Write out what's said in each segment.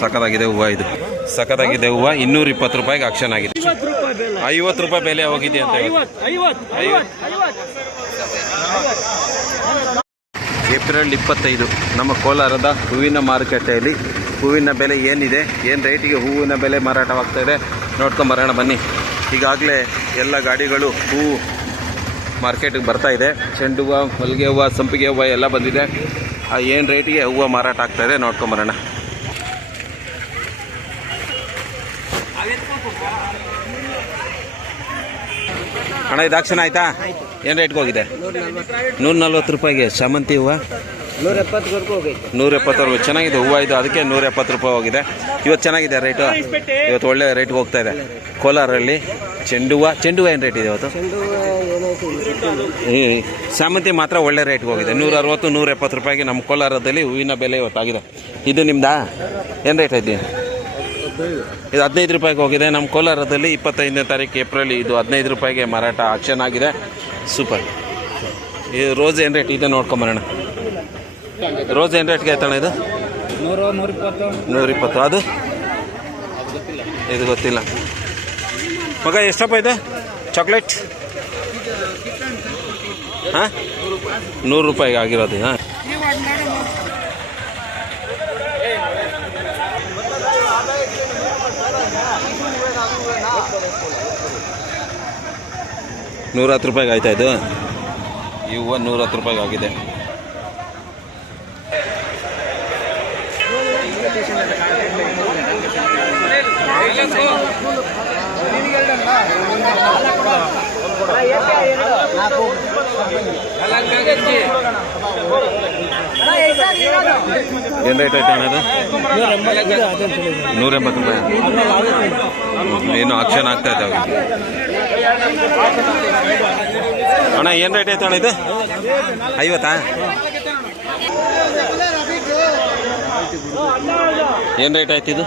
ಸಖತ್ತಾಗಿದೆ ಹೂವು, ಇದು ಸಖತ್ತಾಗಿದೆ ಹೂವು. 220 ರೂಪಾಯಿಗೆ ಆಕ್ಷನ್ ಆಗಿದೆ. 50 ರೂಪಾಯಿ ಬೆಲೆ ಹೋಗಿದೆ ಅಂತ ಹೇಳಿ. ಏಪ್ರಿಲ್ 25 ನಮ್ಮ ಕೋಲಾರದ ಹೂವಿನ ಮಾರುಕಟ್ಟೆಯಲ್ಲಿ ಹೂವಿನ ಬೆಲೆ ಏನಿದೆ, ಏನು ರೇಟಿಗೆ ಹೂವಿನ ಬೆಲೆ ಮಾರಾಟವಾಗ್ತಾ ಇದೆ ನೋಡ್ಕೊಂಬರೋಣ ಬನ್ನಿ. ಈಗಾಗಲೇ ಎಲ್ಲ ಗಾಡಿಗಳು ಹೂವು ಮಾರ್ಕೆಟಿಗೆ ಬರ್ತಾ ಇದೆ. ಚೆಂಡು ಹೂವು, ಮಲ್ಲಿಗೆ ಹೂವು, ಸಂಪಿಗೆ ಹೂವು ಎಲ್ಲ ಬಂದಿದೆ. ಏನು ರೇಟಿಗೆ ಹೂವು ಮಾರಾಟ ಆಗ್ತಾಯಿದೆ ನೋಡ್ಕೊಂಬರೋಣ. ಅಣ್ಣ ಇದು ಆಕ್ಷನ್ ಆಯ್ತಾ? ಏನು ರೇಟ್ಗೆ ಹೋಗಿದೆ? 140 ರೂಪಾಯಿಗೆ. ಶಾಮಂತಿ ಹೂವು 170 ಚೆನ್ನಾಗಿದೆ ಹೂವು ಇದು, ಅದಕ್ಕೆ 170 ರೂಪಾಯಿ ಹೋಗಿದೆ. ಇವತ್ತು ಚೆನ್ನಾಗಿದೆ ರೇಟು, ಇವತ್ತು ಒಳ್ಳೆ ರೇಟ್ಗೆ ಹೋಗ್ತಾ ಇದೆ. ಕೋಲಾರಲ್ಲಿ ಚೆಂಡು ಹೂವು ಏನು ರೇಟ್ ಇದೆ ಇವತ್ತು? ಶಾಮಂತಿ ಮಾತ್ರ ಒಳ್ಳೆ ರೇಟ್ಗೆ ಹೋಗಿದೆ. 160 170 ರೂಪಾಯಿಗೆ ನಮ್ಮ ಕೋಲಾರದಲ್ಲಿ ಹೂವಿನ ಬೆಲೆ ಇವತ್ತಾಗಿದೆ. ಇದು ನಿಮ್ದಾ? ಏನು ರೇಟ್ ಐತಿ? ಇದು 15 ರೂಪಾಯಿಗೆ ಹೋಗಿದೆ. ನಮ್ಮ ಕೋಲಾರದಲ್ಲಿ 25ನೇ ತಾರೀಕು ಏಪ್ರಿಲ್ ಇದು 15 ರೂಪಾಯಿಗೆ ಮಾರಾಟ ಆಕ್ಷನ್ ಆಗಿದೆ. ಸೂಪರ್. ಇದು ರೋಸ್ ಏನು ರೇಟ್ ಇದೆ ನೋಡ್ಕೊಂಬರೋಣ. ರೋಸ್ ಏನು ರೇಟ್ಗೆ ಆಯ್ತಣ್ಣ ಇದು? 120. ಅದು ಇದು ಗೊತ್ತಿಲ್ಲ ಮಗ. ಎಷ್ಟಪ್ಪ ಇದೆ ಚಾಕ್ಲೇಟ್? ಹಾಂ 100 ರೂಪಾಯಿಗೆ ಆಗಿರೋದು. ಹಾಂ $110 ರೂಪಾಯಿಗೆ ಆಯ್ತಾ ಇದು? ಈ ಹೂವು 110 ರೂಪಾಯಿಗೆ ಆಗಿದೆ. ಏನು ರೇಟ್ ಐತೆ ಅಣ್ಣ ಅದು? 180 ರೂಪಾಯಿ. ಏನು ಆಕ್ಷನ್ ಆಗ್ತಾ ಇದ್ದಾವೆ ಅಣ್ಣ. ಏನು ರೇಟ್ ಐತೆ ಅಣ್ಣ ಇದು? 50. ಏನು ರೇಟ್ ಆಯ್ತು ಇದು?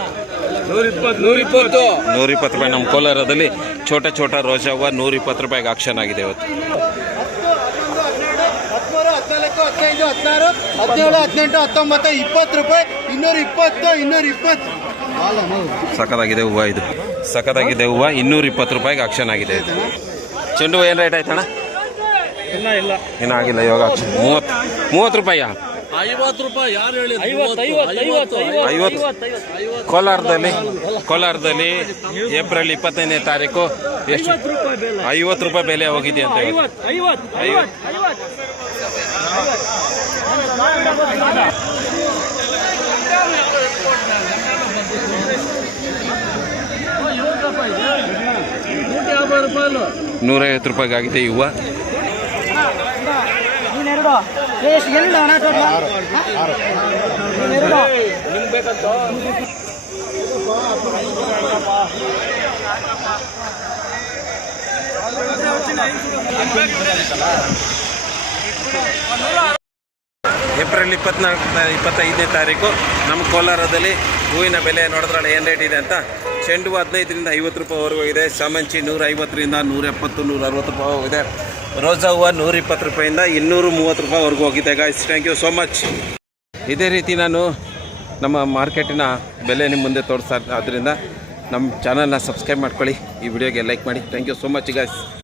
120 ರೂಪಾಯಿ. ನಮ್ಮ ಕೋಲಾರದಲ್ಲಿ ಛೋಟ ರೋಜಾ ಹೂವು 120 ರೂಪಾಯಿಗೆ ಆಕ್ಷನ್ ಆಗಿದೆ ಇವತ್ತು. 13, 14, 15, 16, 17, 18, 19, 20 ರೂಪಾಯಿ. 220. ಸಖತ್ತಾಗಿದೆ ಹೂವು ಇದು, ಸಖತ್ತಾಗಿದೆ ಹೂವು. 220 ರೂಪಾಯಿಗೆ ಆಕ್ಷನ್ ಆಗಿದೆ ಇದು. ಚೆಂಡು ಹೂವು ಏನು ರೇಟ್ ಆಯ್ತಣ್ಣ? ಇನ್ನೂ ಆಗಿಲ್ಲ ಇವಾಗ ಆಕ್ಷನ್. 30 ರೂಪಾಯಿ. 50 ರೂಪಾಯಿ. ಯಾರು ಹೇಳಿ? 50. ಕೋಲಾರದಲ್ಲಿ ಏಪ್ರಿಲ್ 25ನೇ ತಾರೀಕು ಎಷ್ಟು? 50 ರೂಪಾಯಿ ಬೆಲೆ ಹೋಗಿದೆ ಅಂತ ಹೇಳಿ. 50. $150 ರೂಪಾಯಿಗೆ ಆಗಿದೆ ಈ ಹೂವು. ಏಪ್ರಿಲ್ 25ನೇ ತಾರೀಕು ನಮ್ಮ ಕೋಲಾರದಲ್ಲಿ ಹೂವಿನ ಬೆಲೆ ನೋಡಿದ್ರಲ್ಲ ಏನು ರೇಟ್ ಇದೆ ಅಂತ. ಚೆಂಡು ಹೂವು 15ರಿಂದ 50 ರೂಪಾಯಿವರೆಗೂ ಇದೆ. ಶಾಮಂತಿ 150ರಿಂದ 170, 160 ರೂಪಾಯಿ ಹೋಗಿದೆ. ರೋಜಾ ಹೂವು 120 ರೂಪಾಯಿಂದ 230 ರೂಪಾಯಿವರೆಗೂ ಹೋಗಿದೆ. Guys, thank you so much. ಇದೇ ರೀತಿ ನಾನು ನಮ್ಮ ಮಾರ್ಕೆಟಿನ ಬೆಲೆ ನಿಮ್ಮ ಮುಂದೆ ತೋರಿಸ್ತಾ ಆದ್ದರಿಂದ ನಮ್ಮ ಚಾನಲ್ನ ಸಬ್ಸ್ಕ್ರೈಬ್ ಮಾಡ್ಕೊಳ್ಳಿ. ಈ ವಿಡಿಯೋಗೆ ಲೈಕ್ ಮಾಡಿ. Thank you so much guys.